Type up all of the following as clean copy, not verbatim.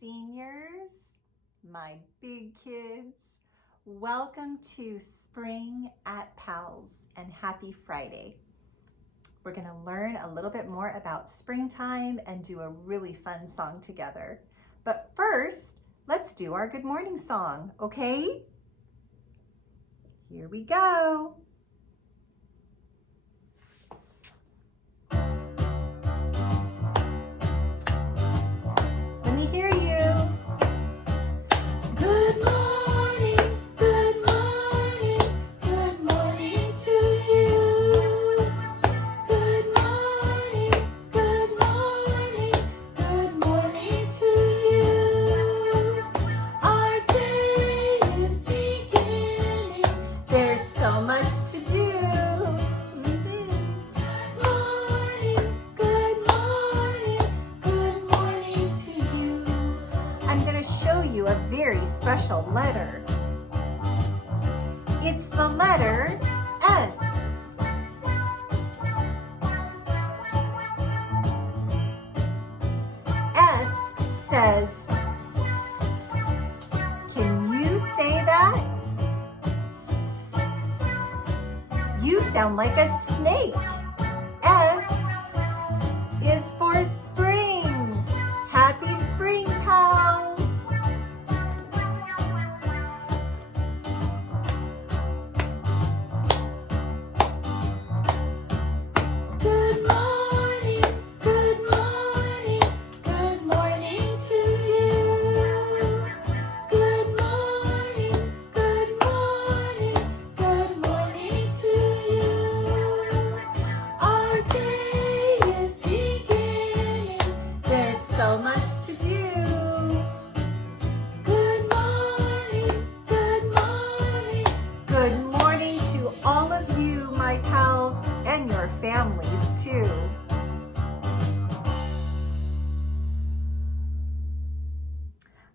seniors, my big kids. Welcome to Spring at Pals and happy Friday. We're going to learn a little bit more about springtime and do a really fun song together. But first, let's do our good morning song, okay? Here we go. Let me hear you. Good morning, good morning, good morning to you. Good morning, good morning, good morning to you. Our day is beginning, there's so much to do. Good morning to you. I'm going to show you a very special letter. It's the letter S. S says S. Can you say that? S. You sound like a snake. S is for spring. Happy spring, pals. Good morning, good morning, good morning to you. Good morning, good morning, good morning to you. Our day is beginning, there's so much to do. Good morning, good morning, good morning to all of you, my pals, and your families too.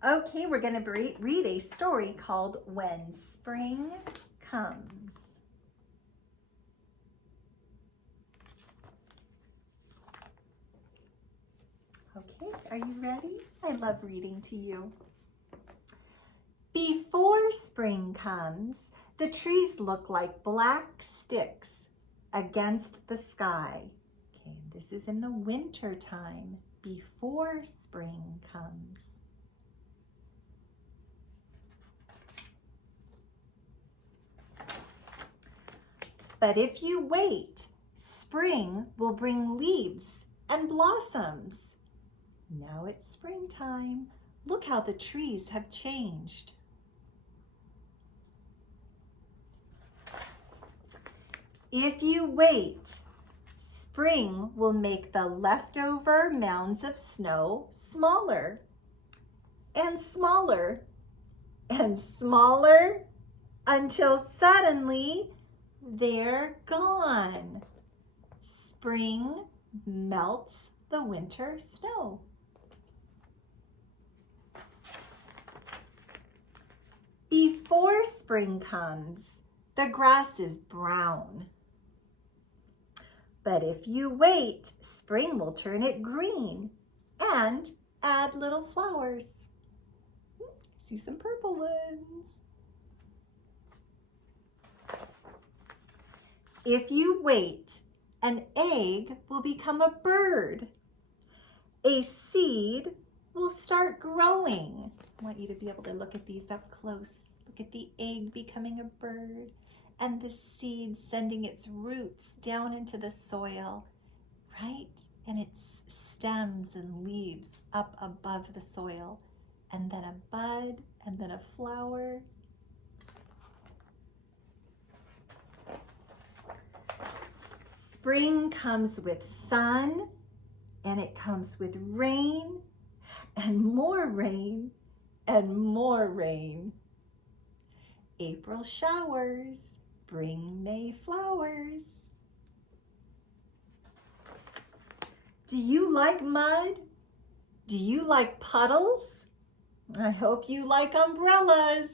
Okay, we're going to read a story called When Spring Comes. Okay, are you ready? I love reading to you. Before spring comes, the trees look like black sticks against the sky. Okay, this is in the winter time, before spring comes. But if you wait, spring will bring leaves and blossoms. Now it's springtime. Look how the trees have changed. If you wait, spring will make the leftover mounds of snow smaller and smaller and smaller until suddenly they're gone. Spring melts the winter snow. Before spring comes, the grass is brown. But if you wait, spring will turn it green and add little flowers. See some purple ones. If you wait, an egg will become a bird. A seed will start growing. I want you to be able to look at these up close. Look at the egg becoming a bird and the seed sending its roots down into the soil, right? And its stems and leaves up above the soil, and then a bud, and then a flower. Spring comes with sun, and it comes with rain, and more rain, and more rain. April showers bring May flowers. Do you like mud? Do you like puddles? I hope you like umbrellas.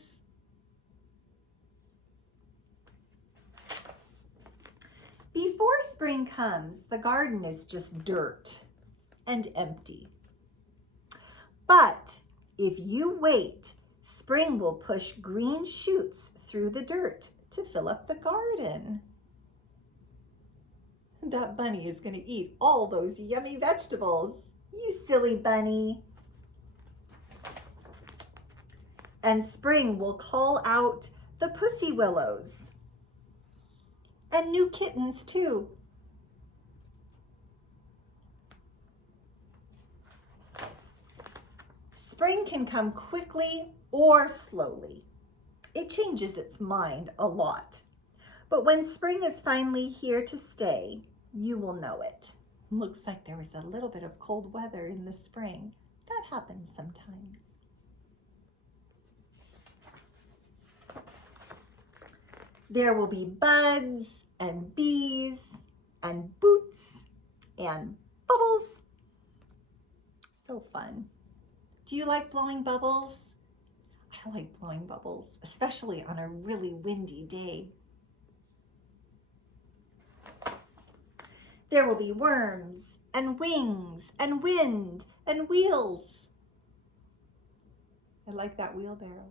Before spring comes, the garden is just dirt and empty. But If you wait, spring will push green shoots through the dirt to fill up the garden. That bunny is going to eat all those yummy vegetables. You silly bunny. And spring will call out the pussy willows. And new kittens too. Spring can come quickly or slowly. It changes its mind a lot. But when spring is finally here to stay, you will know it. Looks like there was a little bit of cold weather in the spring. That happens sometimes. There will be buds and bees and boots and bubbles. So fun. Do you like blowing bubbles? I like blowing bubbles, especially on a really windy day. There will be worms and wings and wind and wheels. I like that wheelbarrow.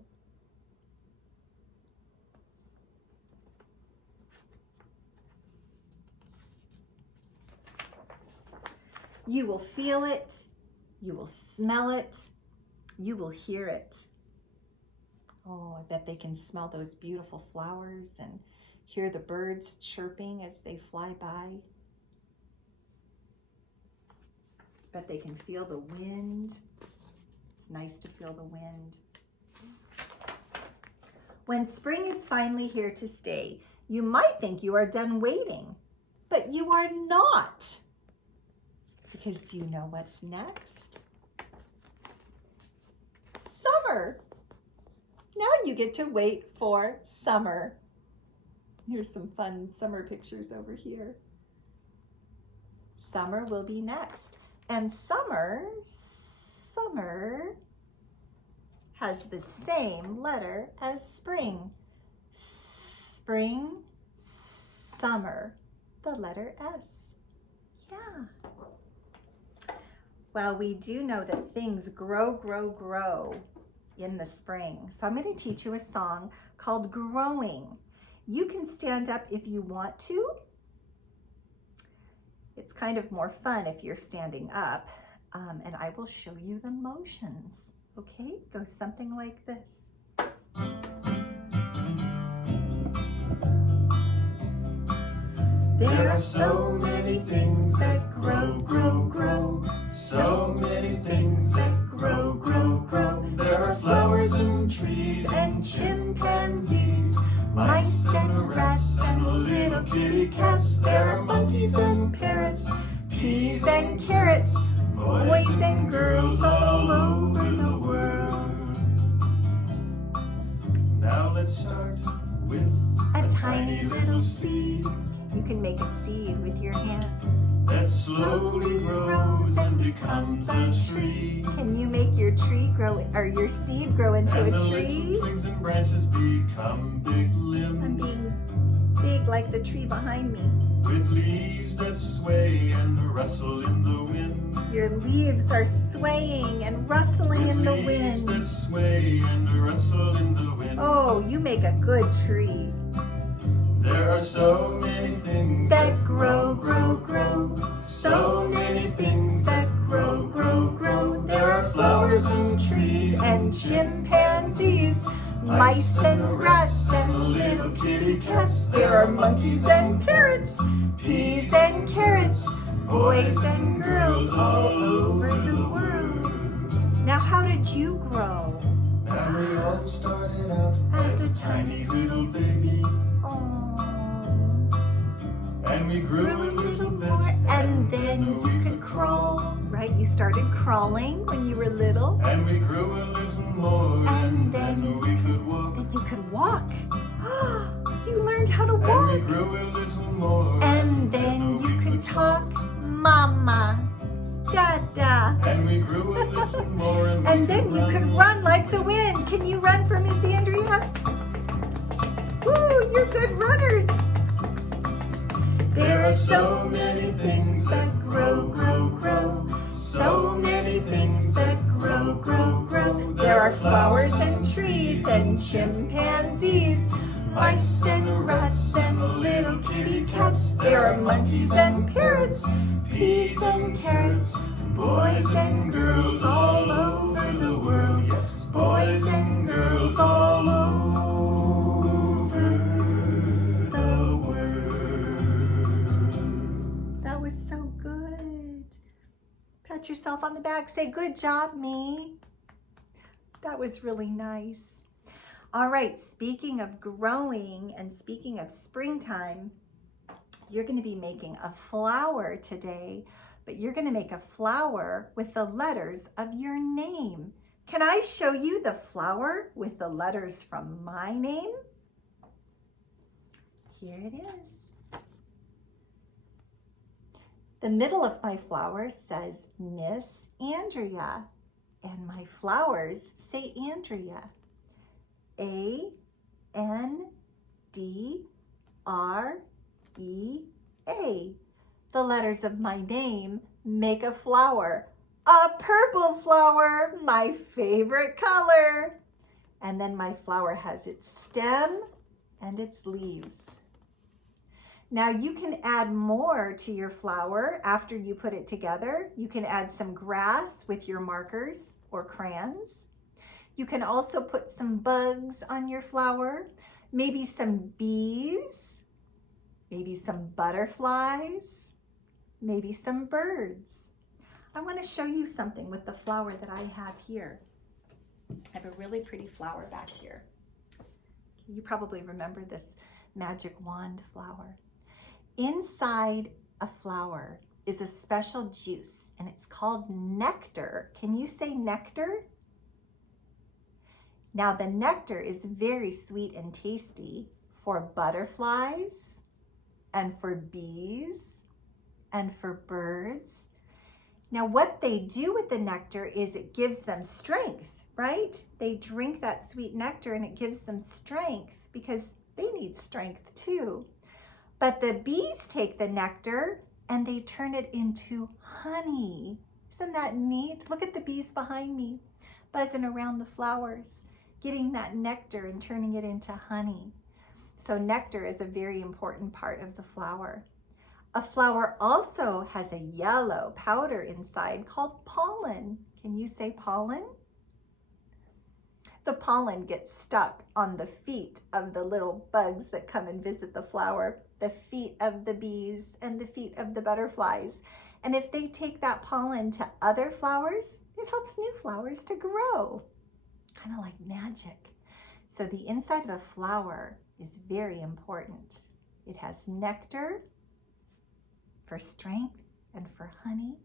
You will feel it, you will smell it, you will hear it. Oh, I bet they can smell those beautiful flowers and hear the birds chirping as they fly by. Bet they can feel the wind. It's nice to feel the wind. When spring is finally here to stay, you might think you are done waiting, but you are not. Because do you know what's next? Summer. Now you get to wait for summer. Here's some fun summer pictures over here. Summer will be next. And summer has the same letter as spring. Spring, summer, the letter S. Yeah. Well, we do know that things grow in the spring. So I'm going to teach you a song called Growing. You can stand up if you want to. It's kind of more fun if you're standing up, and I will show you the motions. Okay, goes something like this. There are so many things that grow. So many things that grow. There are flowers and trees and chimpanzees, mice and rats and little kitty cats. There are monkeys and parrots, peas and carrots, boys and girls all over the world. Now let's start with a tiny little seed. You can make a seed with your hands. That slowly grows and becomes a tree. Can you make your tree grow, or your seed grow into And a the tree? little twigs and branches become big limbs. I'm being big like the tree behind me. With leaves that sway and rustle in the wind. Your leaves are swaying and rustling in the With leaves wind. that sway and rustle in the wind. Oh, you make a good tree. There are so many things That grow. So many things that grow. There are flowers and trees And chimpanzees, mice and rats and little kitty cats. there are monkeys and parrots, peas and carrots, boys and girls all over the world. Now how did you grow? Now we all started out As as a a tiny tiny little baby. Oh, And we grew a little bit. and then you could crawl, right? You started crawling when you were little, And we grew a little more. And And then then we could walk. and you could walk. You learned how to And we walk. grew a little more. And then you could talk, Mama, Dada. And we grew a little more. And then you could run like the wind. Can you run for Miss Andrea? Woo, you're good runners. There are so many things that grow. So many things that grow. There are flowers and trees and chimpanzees, mice and rats and little kitty cats. There are monkeys and parrots, peas and carrots, boys and girls all over the world. Yes, Boys and girls all over the world. That was so good. Pat yourself on the back. Say, good job, me. That was really nice. All right, speaking of growing and speaking of springtime, you're going to be making a flower today, but you're going to make a flower with the letters of your name. Can I show you the flower with the letters from my name? Here it is. The middle of my flower says Miss Andrea, and my flowers say Andrea. A-N-D-R-E-A. The letters of my name make a flower. A purple flower, my favorite color. And then my flower has its stem and its leaves. Now you can add more to your flower after you put it together. You can add some grass with your markers or crayons. You can also put some bugs on your flower, maybe some bees, maybe some butterflies, maybe some birds. I want to show you something with the flower that I have here. I have a really pretty flower back here. You probably remember this magic wand flower. Inside a flower is a special juice, and it's called nectar. Can you say nectar? Now the nectar is very sweet and tasty for butterflies and for bees and for birds. Now what they do with the nectar is it gives them strength, right? They drink that sweet nectar and it gives them strength because they need strength too. But the bees take the nectar and they turn it into honey. Isn't that neat? Look at the bees behind me, buzzing around the flowers, getting that nectar and turning it into honey. So nectar is a very important part of the flower. A flower also has a yellow powder inside called pollen. Can you say pollen? The pollen gets stuck on the feet of the little bugs that come and visit the flower, the feet of the bees and the feet of the butterflies. And if they take that pollen to other flowers, it helps new flowers to grow. Kind of like magic. So the inside of a flower is very important. It has nectar for strength and for honey,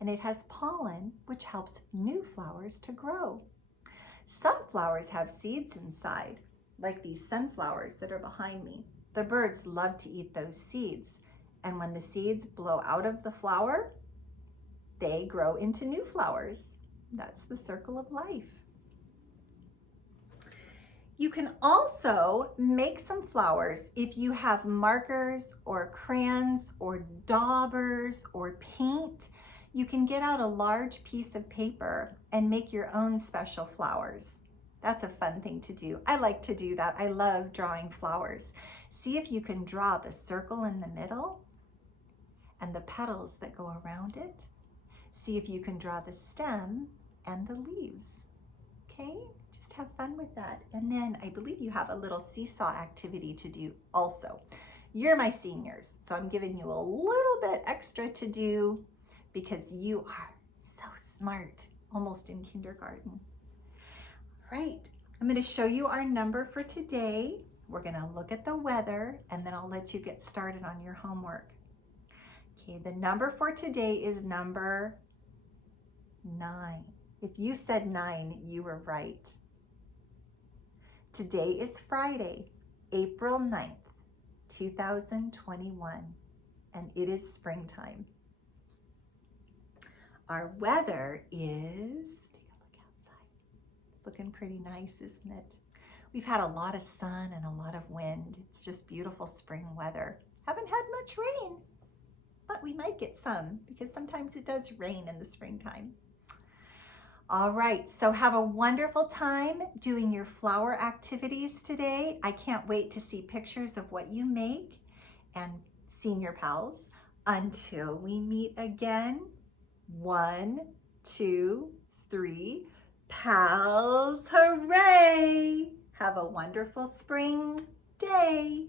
and it has pollen, which helps new flowers to grow. Some flowers have seeds inside, like these sunflowers that are behind me. The birds love to eat those seeds, and when the seeds blow out of the flower, they grow into new flowers. That's the circle of life. You can also make some flowers if you have markers or crayons or daubers or paint. You can get out a large piece of paper and make your own special flowers. That's a fun thing to do. I like to do that. I love drawing flowers. See if you can draw the circle in the middle and the petals that go around it. See if you can draw the stem and the leaves. Okay? Just have fun with that. And then I believe you have a little seesaw activity to do also. You're my seniors, so I'm giving you a little bit extra to do because you are so smart, almost in kindergarten. All right, I'm going to show you our number for today. We're going to look at the weather and then I'll let you get started on your homework. Okay, the number for today is number 9. If you said 9, you were right. Today is Friday, April 9th, 2021, and it is springtime. Our weather is, take a look outside. It's looking pretty nice, isn't it? We've had a lot of sun and a lot of wind. It's just beautiful spring weather. Haven't had much rain, but we might get some because sometimes it does rain in the springtime. All right, so have a wonderful time doing your flower activities today. I can't wait to see pictures of what you make. And Senior Pals, until we meet again, 1, 2, 3, pals, hooray! Have a wonderful spring day.